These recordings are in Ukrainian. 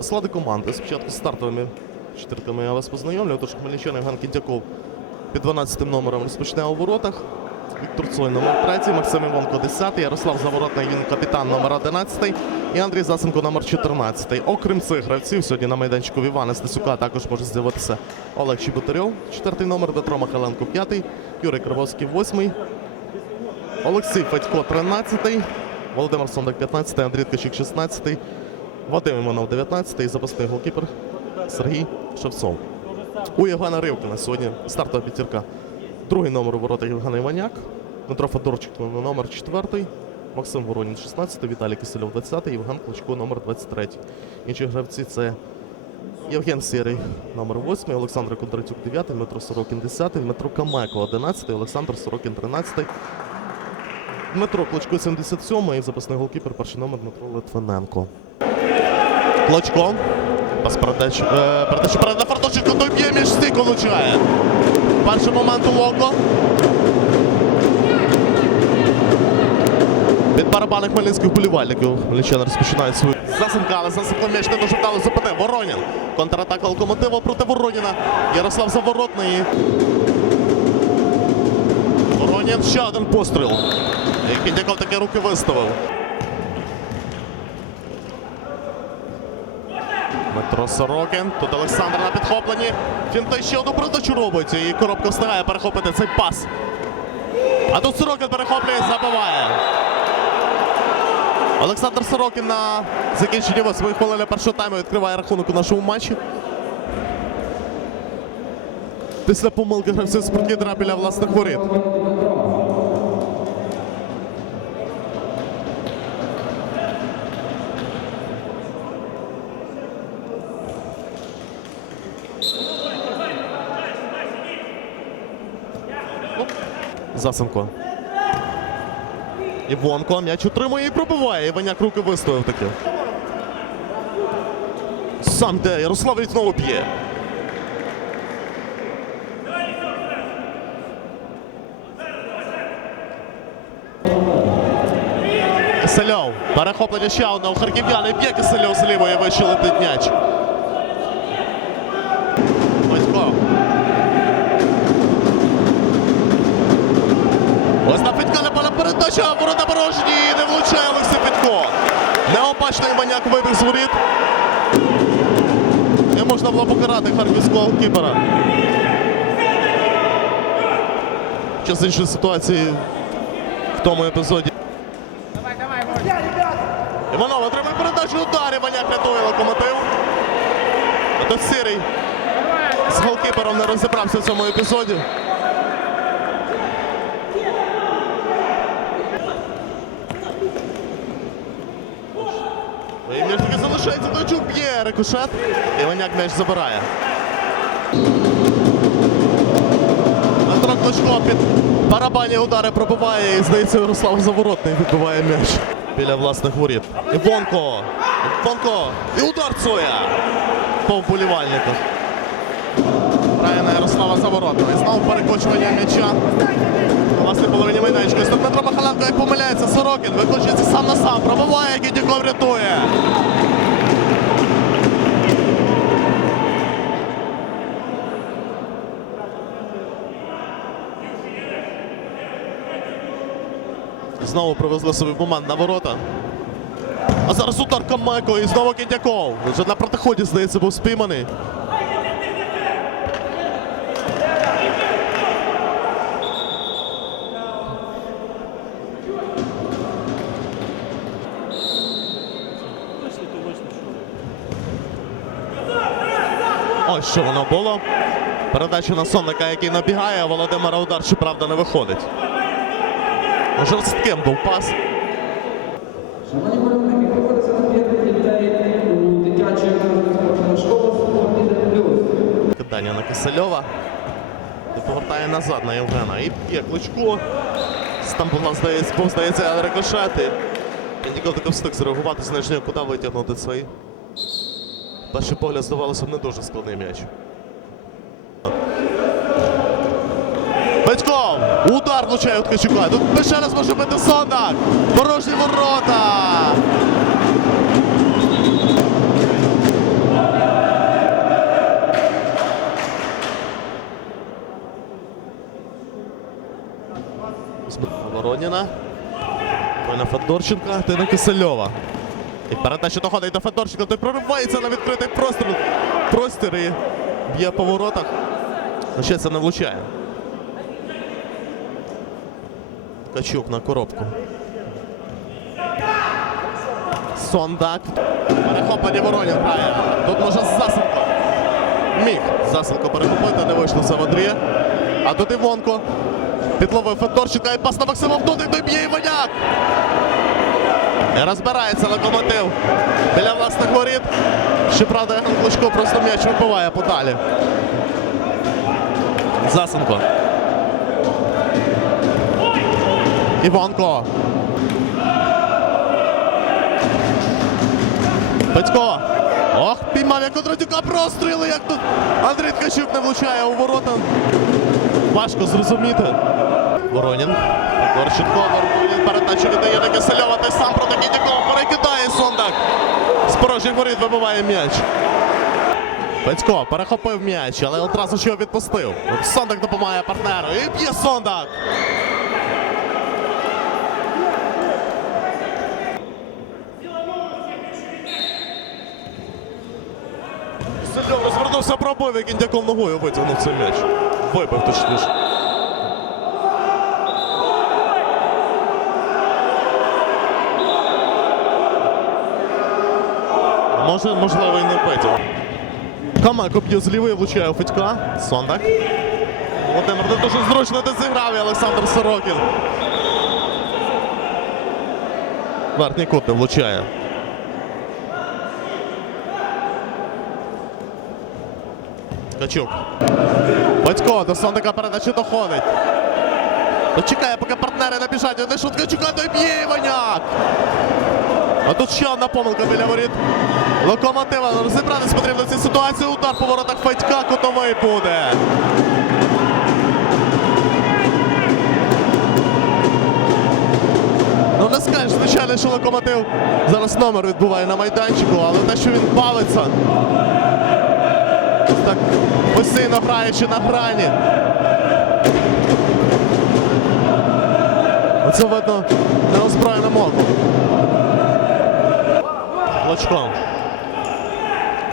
Склади команди. Спочатку з стартовими чотирками я вас познайомлю. Тож Хмельничан Євген Кіндяков під 12 номером розпочне у воротах. Віктор Цой номер 3, Максим Івонко 10, Ярослав Заворотний, він капітан номер 11 і Андрій Засенко номер 14. Окрім цих гравців, сьогодні на майданчику Івана Стасюка також може з'явитися Олег Чеботарьов, 4 номер, Дмитро Михайленко 5, Юрій Кривовський 8, Олексій Федько 13, Володимир Сондак 15, Андрій Ткачик 16, Вадим Іванов 19 і запасний голкіпер Сергій Шевцов. У Євгена Ривкина сьогодні стартова п'ятірка. Другий номер у воротах Євген Іваняк, Дмитро Федорчик номер 4, Максим Воронін 16, Віталій Кисельов 20, Євген Клочко номер 23. Інші гравці це Євген Сірий номер 8, Олександр Кондратюк 9, Дмитро Сорокін 10, Дмитро Камеко 11, Олександр Сорокін 13, Дмитро Клочко 77 і запасний голкіпер перший номер Дмитро Литвиненко. Клочко. Пас передач. Е, передача перед на Фарточенко, той б'є між стійку влучає. Перший момент у Локо. Від барабани хмельницьких болівальників Хмельничани розпочинають свою засинка, але засинка м'яч не дуже вдало зупинив. Воронін. Контратака локомотива проти Вороніна. Ярослав Заворотний. Воронін ще один постріл. І Кіндяков таки руки виставив. Сорокін. Тут Олександр на підхопленні. Фінта ще одну передачу робить. І коробка встигає перехопити цей пас. А тут Сорокін перехоплює забиває. Олександр Сорокін на закінченні восьмої хвилини першого тайму відкриває рахунок у нашому матчі. Після помилки гравців спортлідера біля власних воріт. Засенко. Івонко м'яч утримує і пробиває. Іваняк руки виставив таки. Сам де Ярослав від знову б'є. Кисельов. Перехоплення ще одне у харків'яни. Б'є Кисельов з лівої вище летить м'яч. Батько. Ось на Федька не поля передача, ворота порожні не влучає Олексій Федько. Неопачний маняк вибіг з воріт. Не можна було покарати харківського кіпера. Що з іншої ситуації в тому епізоді. Іванов отримає передачу удар, Іваняк рятує локомотив. Сірий з голкіпером не розібрався в цьому епізоді. І між таки залишається, Дойчук б'є рикошет. Іваняк м'яч забирає. Дмитро Клочко під барабані удари пробиває і, здається, Ярослав Заворотний відбиває м'яч біля власних воріт. Івонко! Івонко! І удар Цоя! По вболівальниках. Грає на Ярослава Заворотного. І знову перекочування м'яча. У власній половині майданчика. Тут Дмитро Михайленко, як помиляється, Сорокін. Викочується сам на сам. Пробиває, Кітіков рятує. Знову привезли собі момент на ворота. А зараз удар Камеко і знову Кіндяков. Вже на протиході, здається, був спійманий. Що воно було. Передача на сонника, який набігає, Володимира удар, щоправда, не виходить. Жорстким був пас. Шановні школи плюс». Кидання на Кисельова. Повертає назад на Євгена. І п'є Кличко. Там була, здається, був, здається, рикошети. Ніколи таки встиг зреагувати з нижнього кута витягнути цей перший погляд здавалося б не дуже складний м'яч. Батьков! Удар влучає від Качука. Тут ще раз може бити Сондак. Порожні ворота. Вороніна. Вольна Федорченка. Тина Кисельова. І передача доходить до Федорченка, той проривається на відкритий простір. Простір і б'є по воротах. Ну, ще це не влучає. Ткачук на коробку. Сондак. Перехоплення Воронін грає. Тут може Засенко. Міг Засенко перехопити, не вийшло за Вадрія. А тут Івонко. Підловив Федорченка і пас на Максима Вдудик, той б'є Іваняк. І розбирається локомотив біля власних воріт. Щоправда, Яган Клочко просто м'яч вибиває подалі. Засенко. Іванко. Петько. Ох, піймав як Кондратюка простріли, як тут Андрій Ткачук не влучає у ворота. Важко зрозуміти. Воронін. Горченко, Воронін передачу віддає на Кисельова, той сам проти Кіндякова перекидає Сондак. З порожніх воріт вибиває м'яч. Петько перехопив м'яч, але одразу ж його відпустив. Сондак допомагає партнеру. І б'є Сондак. Сельов розвернувся, пробив, і Кіндяков ногою витягнув цей м'яч. Вибив точніше. Може, можливо, і не вбити. Камако б'є з лівої, влучає у Федька. Сондак. Володимир не дуже зручно дозіграв і Олександр Сорокін. Верхній кут не влучає. Качук. Батько до Сондика передачі доходить. Дочекає, поки партнери набіжать. Вони шут Качука, той б'є Іваняк. А тут ще одна помилка біля воріт. Локомотива. Розібратись потрібно в цій ситуації. Удар по воротах Федька котовий буде. Ну не скажеш, звичайно, що локомотив зараз номер відбуває на майданчику, але те, що він бавиться. Так постійно граючи на грані. Оце видно неозброєним оком.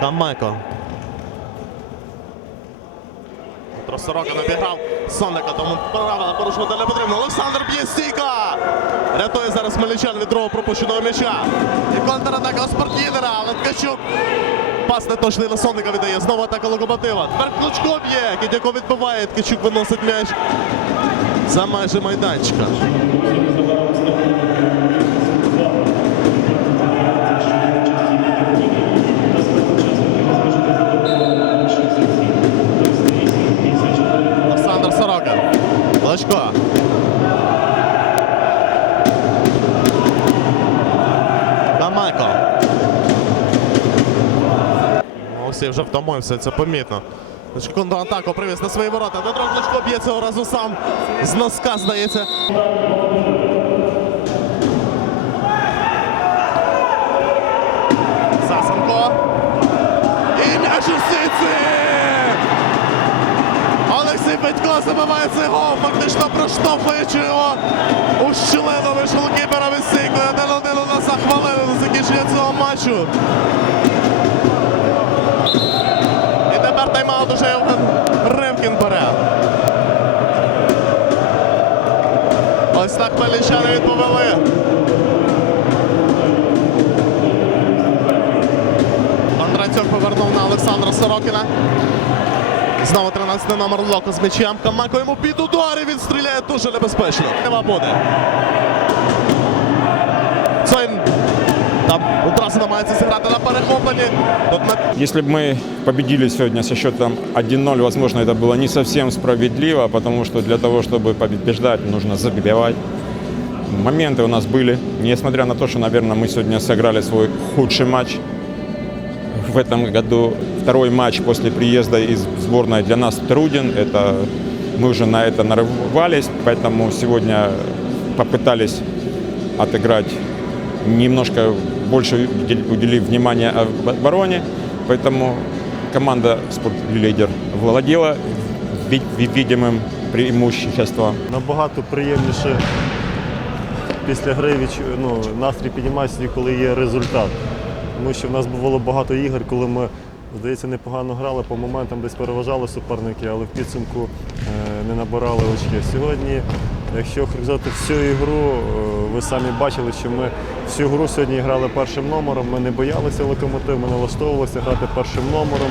Клочко. Камайко. Петро Сорока набігав Сонника, тому правила порушувати не потрібно. Олександр б'є стійка! Рятує зараз Мельничан від другого пропущеного м'яча. І контратака спортлідера, але Ткачук. Пас неточний на Сонника віддає. Знову атака локомотива. Тепер Клочко б'є. Кідяко відбиває. Ткачук виносить м'яч за майже майданчика. Всі вже втомився, це помітно. Кличко до атаку привіз на свої ворота. Дмитро Кличко б'є цього разу сам. З носка, здається. Сасенко. І м'яч у сітці! Олексій Петько забиває цей гол, фактично проштовхуючи його у щілину вийшов кіпера від. Один один у нас за закінчення цього матчу. Тепер тайм-аут уже Ривкін бере. Ось так хмельничани відповіли. Кондратюк повернув на Олександра Сорокіна. Знову 13 номер Локо з м'ячем. Камако йому під удар і він стріляє дуже небезпечно. Нема буде. одразу намагається зіграти на перехопленні. Тут на Если бы мы победили сегодня со счетом 1-0, возможно, это было не совсем справедливо, потому что для того, чтобы побеждать, нужно забивать. Моменты у нас были, несмотря на то, что, наверное, мы сегодня сыграли свой худший матч в этом году. Второй матч после приезда из сборной для нас труден. Это мы уже на это нарывались, поэтому сегодня попытались отыграть немножко больше удел- уделив внимание обороне, поэтому команда «Спортлидер» владела видимым преимуществом. набагато приємніше після гри ну, настрій піднімається, коли є результат. Тому що в нас було багато ігор, коли ми, здається, непогано грали, по моментам десь переважали суперники, але в підсумку е, не набирали очки. Сьогодні, якщо взяти всю ігру, е, ви самі бачили, що ми всю гру сьогодні грали першим номером. Ми не боялися локомотив, ми налаштовувалися грати першим номером.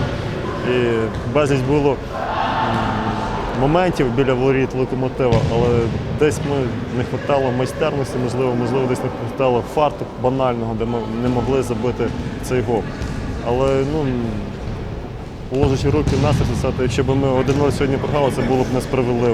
І безліч було моментів біля воріт локомотива, але десь ми не вистачало майстерності, можливо, можливо, десь не вистачало фарту банального, де ми не могли забити цей гол. Але ну, ложачи руки на серце, сказати, якщо б ми 1-0 сьогодні програли, це було б несправедливо.